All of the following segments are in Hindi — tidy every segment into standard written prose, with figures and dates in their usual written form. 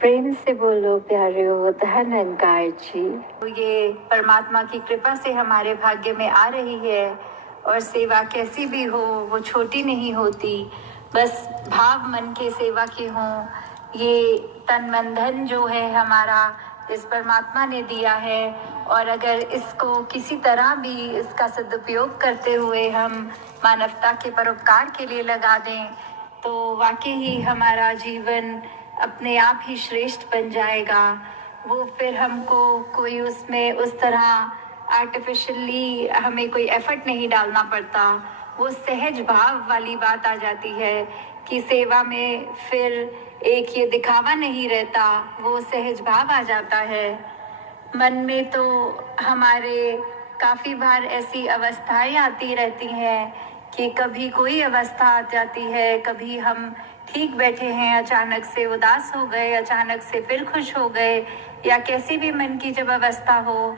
प्रेम से बोलो प्यारे धनंकार जी। ये परमात्मा की कृपा से हमारे भाग्य में आ रही है और सेवा कैसी भी हो वो छोटी नहीं होती, बस भाव मन के सेवा के हों। ये तन मन धन जो है हमारा इस परमात्मा ने दिया है, और अगर इसको किसी तरह भी इसका सदुपयोग करते हुए हम मानवता के परोपकार के लिए लगा दें तो वाकई ही हमारा जीवन अपने आप ही श्रेष्ठ बन जाएगा। वो फिर हमको कोई उसमें उस तरह आर्टिफिशियली हमें कोई एफर्ट नहीं डालना पड़ता। वो सहज भाव वाली बात आ जाती है कि सेवा में फिर एक ये दिखावा नहीं रहता, वो सहज भाव आ जाता है। मन में तो हमारे काफ़ी बार ऐसी अवस्थाएं आती रहती हैं कि कभी कोई अवस्था आ जाती है, कभी हम ठीक बैठे हैं अचानक से उदास हो गए, अचानक से फिर खुश हो गए, या कैसी भी मन की जब अवस्था हो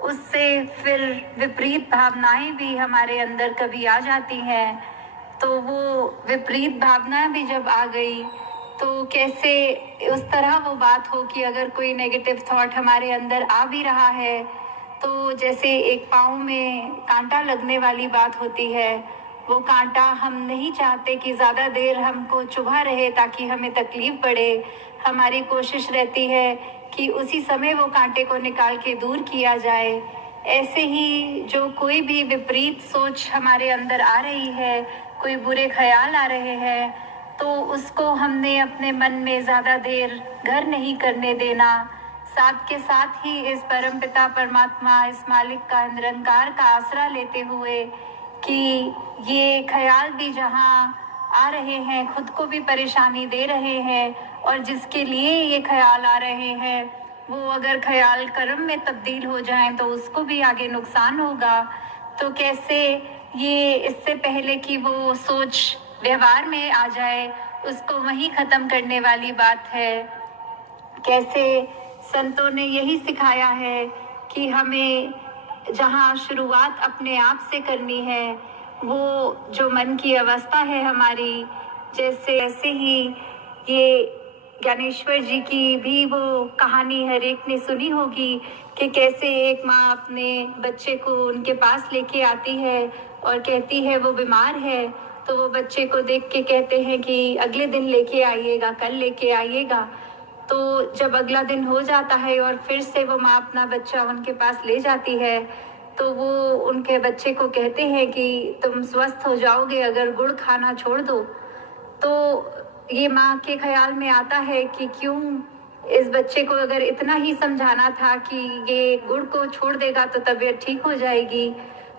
उससे फिर विपरीत भावनाएं भी हमारे अंदर कभी आ जाती हैं। तो वो विपरीत भावना भी जब आ गई तो कैसे उस तरह वो बात हो कि अगर कोई नेगेटिव थॉट हमारे अंदर आ भी रहा है तो जैसे एक पाँव में कांटा लगने वाली बात होती है, वो कांटा हम नहीं चाहते कि ज़्यादा देर हमको चुभा रहे ताकि हमें तकलीफ बढ़े। हमारी कोशिश रहती है कि उसी समय वो कांटे को निकाल के दूर किया जाए। ऐसे ही जो कोई भी विपरीत सोच हमारे अंदर आ रही है, कोई बुरे ख्याल आ रहे हैं, तो उसको हमने अपने मन में ज़्यादा देर घर नहीं करने देना। साथ के साथ ही इस परमपिता परमात्मा, इस मालिक का, निरंकार का आसरा लेते हुए कि ये ख्याल भी जहाँ आ रहे हैं खुद को भी परेशानी दे रहे हैं, और जिसके लिए ये ख्याल आ रहे हैं वो अगर ख्याल कर्म में तब्दील हो जाएं तो उसको भी आगे नुकसान होगा। तो कैसे ये इससे पहले कि वो सोच व्यवहार में आ जाए उसको वहीं ख़त्म करने वाली बात है। कैसे संतों ने यही सिखाया है कि हमें जहाँ शुरुआत अपने आप से करनी है, वो जो मन की अवस्था है हमारी, जैसे ऐसे ही ये ज्ञानेश्वर जी की भी वो कहानी हर एक ने सुनी होगी कि कैसे एक माँ अपने बच्चे को उनके पास लेके आती है और कहती है वो बीमार है, तो वो बच्चे को देख के कहते हैं कि अगले दिन लेके आइएगा, कल लेके आइएगा। तो जब अगला दिन हो जाता है और फिर से वो माँ अपना बच्चा उनके पास ले जाती है तो वो उनके बच्चे को कहते हैं कि तुम स्वस्थ हो जाओगे अगर गुड़ खाना छोड़ दो। तो ये माँ के ख्याल में आता है कि क्यों इस बच्चे को अगर इतना ही समझाना था कि ये गुड़ को छोड़ देगा तो तबीयत ठीक हो जाएगी।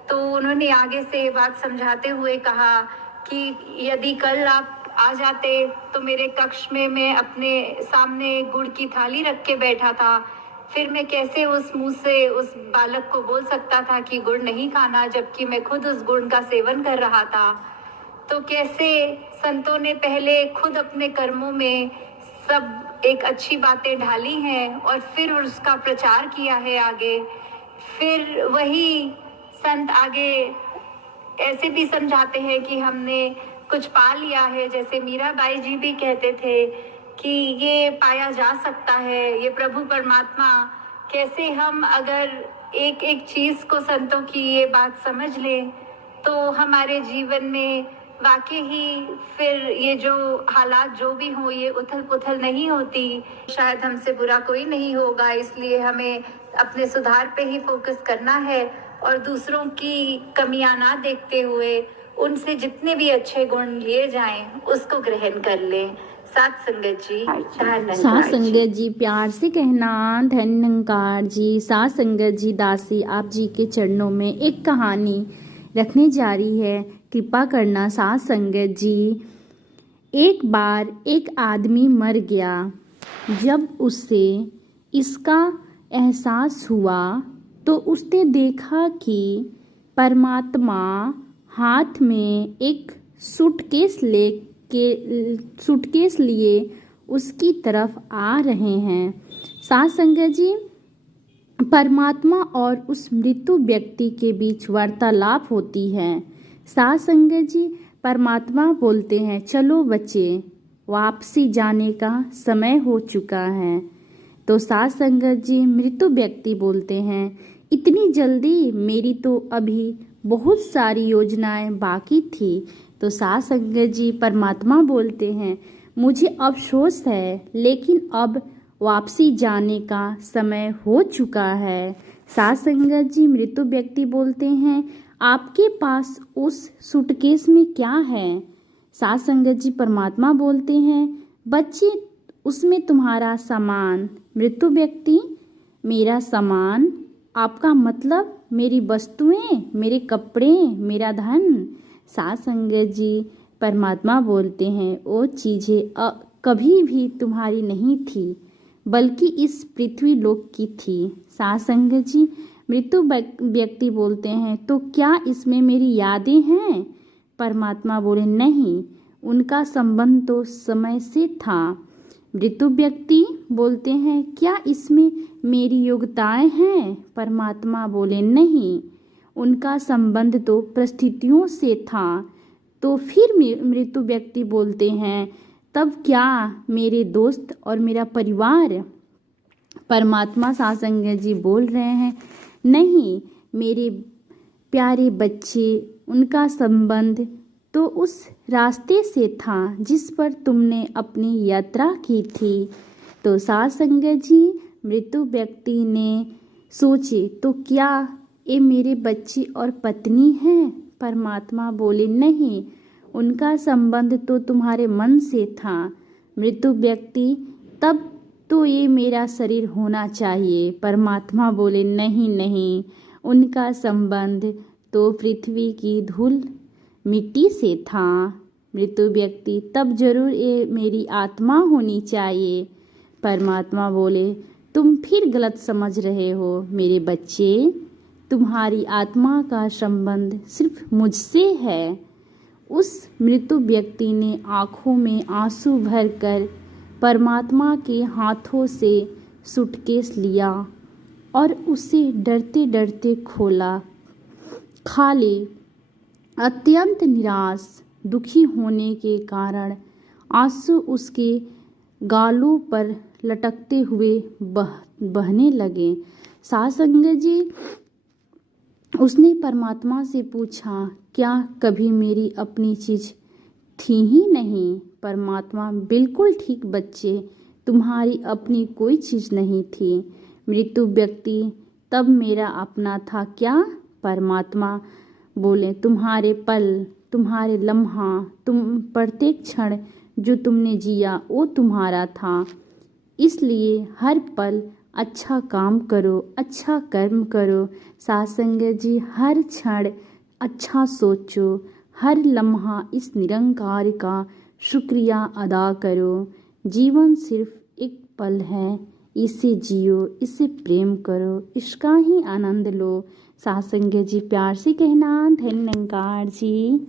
तो उन्होंने आगे से बात समझाते हुए कहा कि यदि कल आप आ जाते तो मेरे कक्ष में मैं अपने सामने गुड़ की थाली रख के बैठा था, फिर मैं कैसे उस मुंह से उस बालक को बोल सकता था कि गुड़ नहीं खाना, जबकि मैं खुद उस गुड़ का सेवन कर रहा था। तो कैसे संतों ने पहले खुद अपने कर्मों में सब एक अच्छी बातें ढाली हैं और फिर उसका प्रचार किया है आगे। फिर वही संत आगे ऐसे भी समझाते हैं कि हमने कुछ पा लिया है, जैसे मीराबाई जी भी कहते थे कि ये पाया जा सकता है, ये प्रभु परमात्मा। कैसे हम अगर एक एक चीज़ को संतों की ये बात समझ लें तो हमारे जीवन में वाकई ही फिर ये जो हालात जो भी हों ये उथल पुथल नहीं होती। शायद हमसे बुरा कोई नहीं होगा, इसलिए हमें अपने सुधार पे ही फोकस करना है और दूसरों की कमियां ना देखते हुए उनसे जितने भी अच्छे गुण लिए जाएं उसको ग्रहण कर लें। साथ संगत जी, साथ संगत जी प्यार से कहना धन्यंकार जी। साथ संगत जी दासी आप जी के चरणों में एक कहानी रखने जा रही है, कृपा करना साथ संगत जी। एक बार एक आदमी मर गया। जब उससे इसका एहसास हुआ तो उसने देखा कि परमात्मा हाथ में एक सूटकेस लिए उसकी तरफ आ रहे हैं। साथ संगत जी, परमात्मा और उस मृत्यु व्यक्ति के बीच वार्तालाप होती है। साथ संगत जी, परमात्मा बोलते हैं चलो बच्चे, वापसी जाने का समय हो चुका है। तो साथ संगत जी मृत्यु व्यक्ति बोलते हैं, इतनी जल्दी? मेरी तो अभी बहुत सारी योजनाएं बाकी थी। तो साथ संगत जी परमात्मा बोलते हैं, मुझे अफसोस है, लेकिन अब वापसी जाने का समय हो चुका है। साथ संगत जी मृत्यु व्यक्ति बोलते हैं, आपके पास उस सूटकेस में क्या है? साथ संगत जी परमात्मा बोलते हैं, बच्चे उसमें तुम्हारा सामान। मृत्यु व्यक्ति, मेरा सामान? आपका मतलब मेरी वस्तुएं, मेरे कपड़े, मेरा धन? साथ संगत जी परमात्मा बोलते हैं, वो चीज़ें कभी भी तुम्हारी नहीं थी, बल्कि इस पृथ्वी लोक की थी। साथ संगत जी मृत्यु व्यक्ति बोलते हैं, तो क्या इसमें मेरी यादें हैं? परमात्मा बोले, नहीं, उनका संबंध तो समय से था। मृत्यु व्यक्ति बोलते हैं, क्या इसमें मेरी योग्यताएं हैं? परमात्मा बोले, नहीं, उनका संबंध तो परिस्थितियों से था। तो फिर मृत्यु व्यक्ति बोलते हैं, तब क्या मेरे दोस्त और मेरा परिवार? परमात्मा साथ संगत जी बोल रहे हैं, नहीं, मेरे प्यारे बच्चे, उनका संबंध तो उस रास्ते से था जिस पर तुमने अपनी यात्रा की थी। तो साथ संगत जी मृत्यु व्यक्ति ने सोचे, तो क्या ये मेरे बच्चे और पत्नी हैं? परमात्मा बोले, नहीं, उनका संबंध तो तुम्हारे मन से था। मृत्यु व्यक्ति, तब तो ये मेरा शरीर होना चाहिए। परमात्मा बोले, नहीं नहीं, उनका संबंध तो पृथ्वी की धूल मिट्टी से था। मृत्यु व्यक्ति, तब जरूर ये मेरी आत्मा होनी चाहिए। परमात्मा बोले, तुम फिर गलत समझ रहे हो मेरे बच्चे, तुम्हारी आत्मा का संबंध सिर्फ मुझसे है। उस मृत्यु व्यक्ति ने आंखों में आंसू भरकर परमात्मा के हाथों से सूटकेस लिया और उसे डरते डरते खोला। खाली अत्यंत निराश, दुखी होने के कारण आंसू उसके गालों पर लटकते हुए बहने लगे। साथ संगत जी उसने परमात्मा से पूछा, क्या कभी मेरी अपनी चीज थी ही नहीं? परमात्मा, बिल्कुल ठीक बच्चे, तुम्हारी अपनी कोई चीज नहीं थी। मृत्यु व्यक्ति, तब मेरा अपना था क्या? परमात्मा बोले, तुम्हारे पल, तुम्हारे लम्हा, तुम प्रत्येक क्षण जो तुमने जिया वो तुम्हारा था। इसलिए हर पल अच्छा काम करो, अच्छा कर्म करो। साथ संगत जी हर क्षण अच्छा सोचो, हर लम्हा इस निरंकार का शुक्रिया अदा करो। जीवन सिर्फ एक पल है, इसे जियो, इसे प्रेम करो, इसका ही आनंद लो। साथ संगत जी प्यार से कहना, धन्यवाद जी।